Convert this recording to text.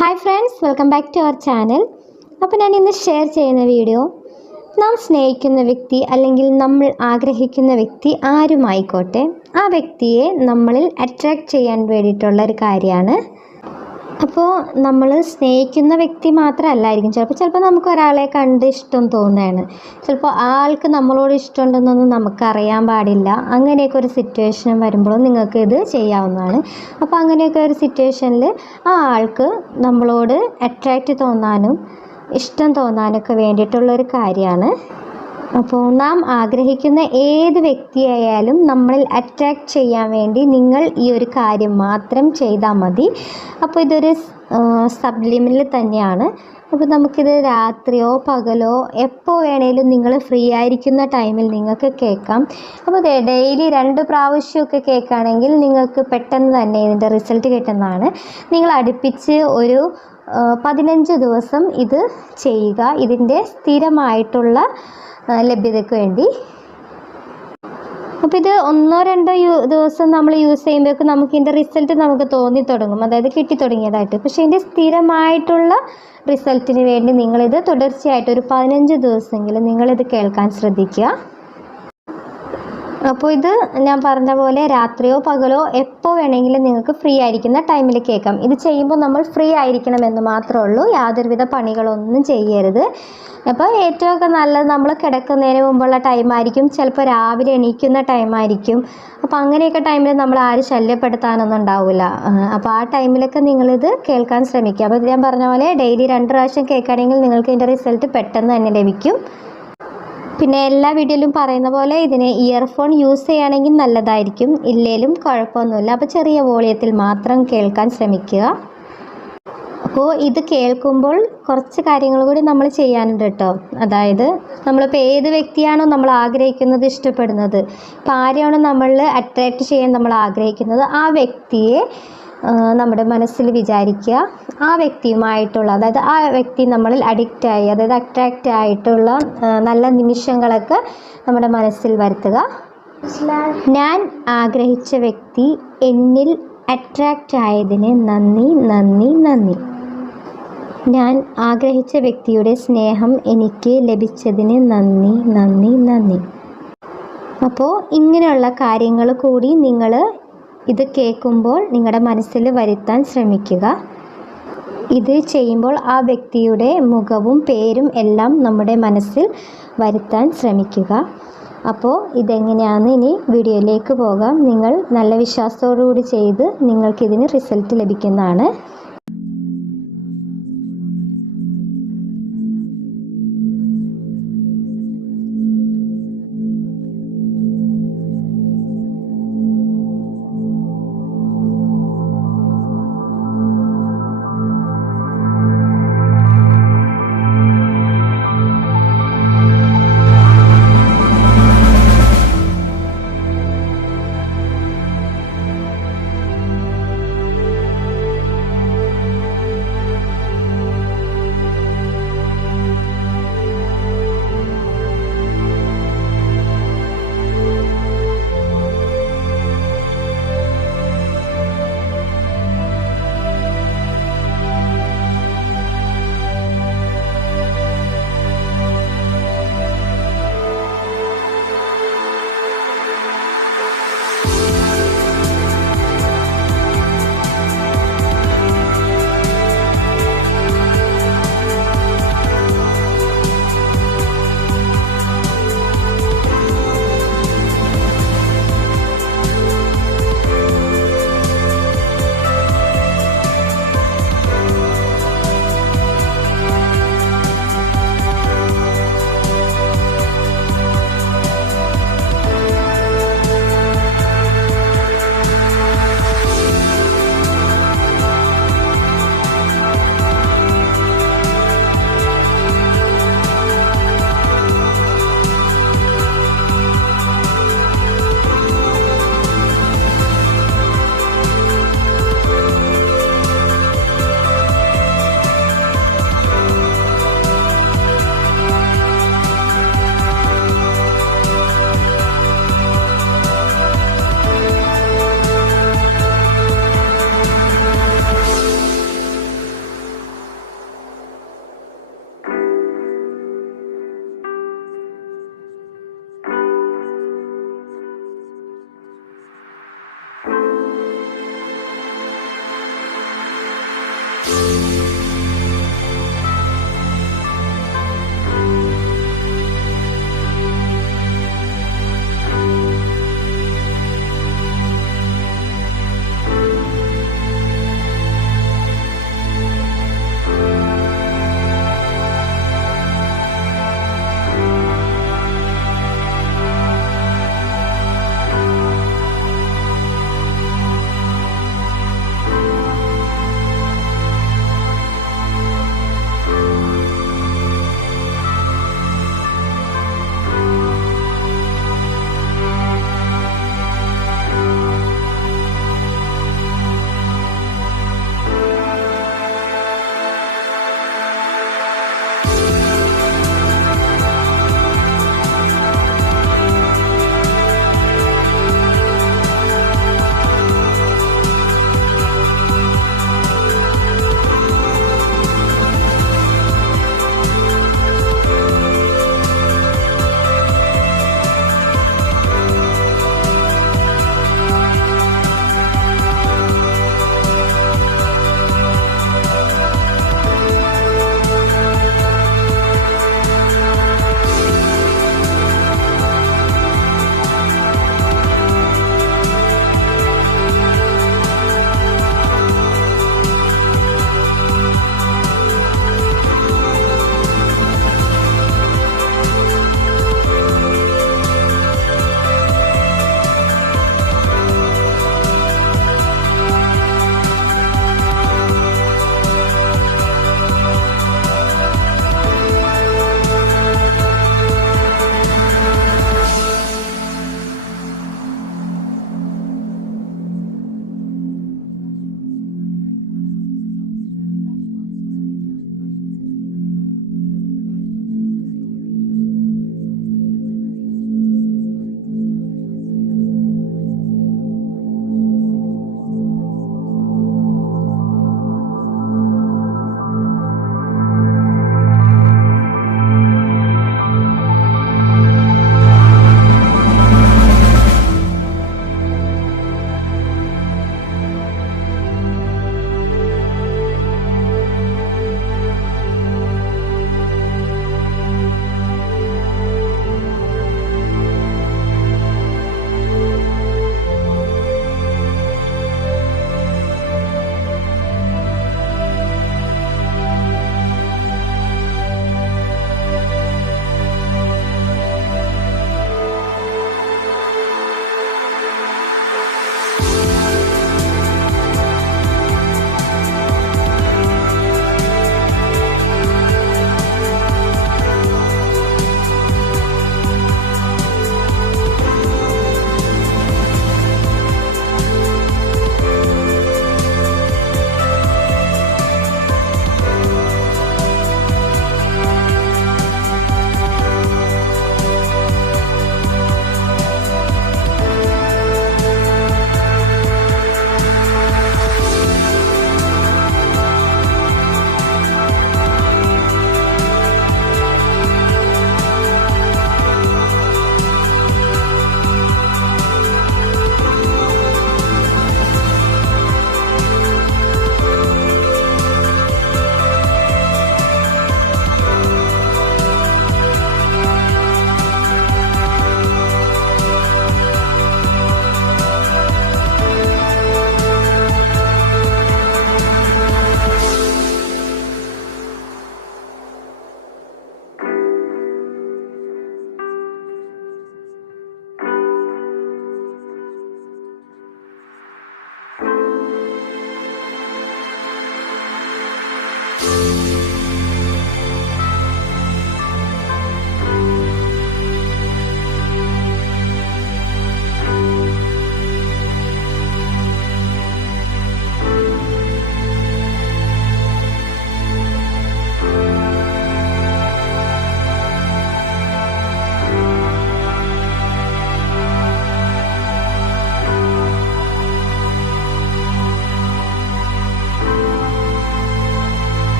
Hi friends, welcome back to our channel. അപ്പോൾ ഞാൻ ഇന്ന് ഷെയർ ചെയ്യുന്ന വീഡിയോ, നാം സ്നേഹിക്കുന്ന വ്യക്തി അല്ലെങ്കിൽ നമ്മൾ ആഗ്രഹിക്കുന്ന വ്യക്തി ആരുമായിക്കോട്ടെ, ആ വ്യക്തിയെ നമ്മളിൽ അട്രാക്റ്റ് ചെയ്യാൻ വേണ്ടിയിട്ടുള്ള ഒരു കാര്യമാണ്. അപ്പോൾ നമ്മൾ സ്നേഹിക്കുന്ന വ്യക്തി മാത്രമല്ലായിരിക്കും, ചിലപ്പോൾ നമുക്ക് ഒരാളെ കണ്ട് ഇഷ്ടം തോന്നുകയാണ്, ചിലപ്പോൾ ആൾക്ക് നമ്മളോട് ഇഷ്ടമുണ്ടെന്നൊന്നും നമുക്കറിയാൻ പാടില്ല. അങ്ങനെയൊക്കെ ഒരു സിറ്റുവേഷൻ വരുമ്പോൾ നിങ്ങൾക്ക് ഇത് ചെയ്യാവുന്നതാണ്. അപ്പോൾ അങ്ങനെയൊക്കെ ഒരു സിറ്റുവേഷനിൽ ആ ആൾക്ക് നമ്മളോട് അട്രാക്റ്റ് തോന്നാനും ഇഷ്ടം തോന്നാനൊക്കെ വേണ്ടിയിട്ടുള്ളൊരു കാര്യമാണ്. അപ്പോൾ നാം ആഗ്രഹിക്കുന്ന ഏത് വ്യക്തിയായാലും നമ്മളിൽ അട്രാക്റ്റ് ചെയ്യാൻ വേണ്ടി നിങ്ങൾ ഈ ഒരു കാര്യം മാത്രം ചെയ്താൽ മതി. അപ്പോൾ ഇതൊരു സബ്ലിമിനൽ തന്നെയാണ്. അപ്പോൾ നമുക്കിത് രാത്രിയോ പകലോ എപ്പോൾ വേണേലും നിങ്ങൾ ഫ്രീ ആയിരിക്കുന്ന ടൈമിൽ നിങ്ങൾക്ക് കേൾക്കാം. അപ്പോൾ ഡെയിലി 2 പ്രാവശ്യമൊക്കെ കേൾക്കുകയാണെങ്കിൽ നിങ്ങൾക്ക് പെട്ടെന്ന് തന്നെ ഇതിൻ്റെ റിസൾട്ട് കിട്ടുന്നതാണ്. നിങ്ങൾ അടുപ്പിച്ച് ഒരു 15 ദിവസം ഇത് ചെയ്യുക, ഇതിൻ്റെ സ്ഥിരമായിട്ടുള്ള ലഭ്യതയ്ക്ക് വേണ്ടി. അപ്പോൾ ഇത് 1-2 ദിവസം നമ്മൾ യൂസ് ചെയ്യുമ്പോഴേക്കും നമുക്ക് ഇതിൻ്റെ റിസൾട്ട് നമുക്ക് തോന്നി തുടങ്ങും, അതായത് കിട്ടി തുടങ്ങിയതായിട്ട്. പക്ഷേ ഇതിൻ്റെ സ്ഥിരമായിട്ടുള്ള റിസൾട്ടിന് വേണ്ടി നിങ്ങളിത് തുടർച്ചയായിട്ട് ഒരു 15 ദിവസമെങ്കിലും നിങ്ങളിത് കേൾക്കാൻ ശ്രദ്ധിക്കുക. അപ്പോൾ ഇത് ഞാൻ പറഞ്ഞ പോലെ രാത്രിയോ പകലോ എപ്പോൾ വേണമെങ്കിലും നിങ്ങൾക്ക് ഫ്രീ ആയിരിക്കുന്ന ടൈമിൽ കേൾക്കാം. ഇത് ചെയ്യുമ്പോൾ നമ്മൾ ഫ്രീ ആയിരിക്കണമെന്ന് മാത്രമേ ഉള്ളൂ, യാതൊരുവിധ പണികളൊന്നും ചെയ്യരുത്. അപ്പോൾ ഏറ്റവും നല്ലത് നമ്മൾ കിടക്കുന്നതിന് മുമ്പുള്ള ടൈമായിരിക്കും, ചിലപ്പോൾ രാവിലെ എണീക്കുന്ന ടൈമായിരിക്കും. അപ്പോൾ അങ്ങനെയൊക്കെ ടൈമിൽ നമ്മൾ ആരും ശല്യപ്പെടുത്താനൊന്നും ഉണ്ടാവില്ല. അപ്പോൾ ആ ടൈമിലൊക്കെ നിങ്ങളിത് കേൾക്കാൻ ശ്രമിക്കുക. അപ്പോൾ ഞാൻ പറഞ്ഞ പോലെ ഡെയിലി 2 പ്രാവശ്യം കേൾക്കുകയാണെങ്കിൽ നിങ്ങൾക്ക് ഇതിൻ്റെ റിസൾട്ട് പെട്ടെന്ന് തന്നെ ലഭിക്കും. പിന്നെ എല്ലാ വീഡിയോയിലും പറയുന്ന പോലെ ഇതിന് ഇയർഫോൺ യൂസ് ചെയ്യുകയാണെങ്കിൽ നല്ലതായിരിക്കും, ഇല്ലേലും കുഴപ്പമൊന്നുമില്ല. അപ്പോൾ ചെറിയ വോളിയത്തിൽ മാത്രം കേൾക്കാൻ ശ്രമിക്കുക. അപ്പോൾ ഇത് കേൾക്കുമ്പോൾ കുറച്ച് കാര്യങ്ങൾ കൂടി നമ്മൾ ചെയ്യാനുണ്ട് കേട്ടോ. അതായത് നമ്മളിപ്പോൾ ഏത് വ്യക്തിയാണോ നമ്മൾ ആഗ്രഹിക്കുന്നത്, ഇഷ്ടപ്പെടുന്നത്, ഇപ്പോൾ ആരെയാണോ നമ്മളിൽ അട്രാക്റ്റ് ചെയ്യാൻ നമ്മൾ ആഗ്രഹിക്കുന്നത്, ആ വ്യക്തിയെ നമ്മുടെ മനസ്സിൽ വിചാരിക്കുക. ആ വ്യക്തിയുമായിട്ടുള്ള, അതായത് ആ വ്യക്തി നമ്മളിൽ അഡിക്റ്റായി, അതായത് അട്രാക്റ്റ് ആയിട്ടുള്ള നല്ല നിമിഷങ്ങളൊക്കെ നമ്മുടെ മനസ്സിൽ വരുത്തുക. ഞാൻ ആഗ്രഹിച്ച വ്യക്തി എന്നിൽ അട്രാക്റ്റ് ആയതിന് നന്ദി നന്ദി നന്ദി. ഞാൻ ആഗ്രഹിച്ച വ്യക്തിയുടെ സ്നേഹം എനിക്ക് ലഭിച്ചതിന് നന്ദി നന്ദി നന്ദി. അപ്പോൾ ഇങ്ങനെയുള്ള കാര്യങ്ങൾ കൂടി നിങ്ങൾ ഇത് കേൾക്കുമ്പോൾ നിങ്ങളുടെ മനസ്സിൽ വരുത്താൻ ശ്രമിക്കുക. ഇത് ചെയ്യുമ്പോൾ ആ വ്യക്തിയുടെ മുഖവും പേരും എല്ലാം നമ്മുടെ മനസ്സിൽ വരുത്താൻ ശ്രമിക്കുക. അപ്പോൾ ഇതെങ്ങനെയാണെന്ന് ഇനി വീഡിയോയിലേക്ക് പോകാം. നിങ്ങൾ നല്ല വിശ്വാസത്തോടു കൂടി ചെയ്ത് നിങ്ങൾക്കിതിന് റിസൾട്ട് ലഭിക്കുന്നതാണ്.